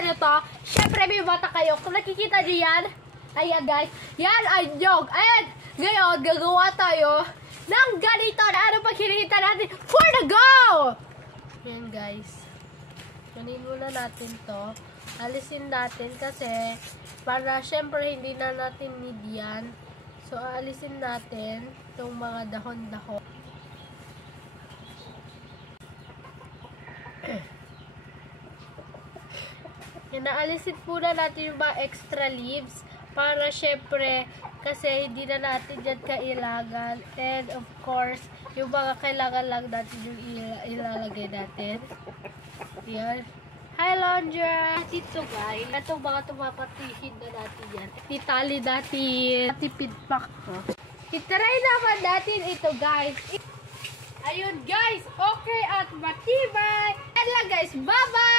nyo to, syempre may bata kayo. Kung nakikita nyo yan, ayan guys, yan ay nyog. Ayan, ngayon, gagawa tayo ng ganito na ano pag hinihita natin for the go! Ayan guys. Kunin muna natin to. Alisin natin kasi para syempre hindi na natin need yan. So, alisin natin itong mga dahon-dahon. Yan, naalisin muna natin yung mga extra leaves para syempre kasi hindi na natin dyan kailangan. And of course, yung mga kailangan lang natin yung ilalagay natin. Yan. Hi, Londra! Dito guys, itong mga tumapatihin na natin yan. Itali natin. Tipid pack ko. Itry naman natin ito guys. Ayun guys, okay at matibay. Yan lang guys, bye-bye!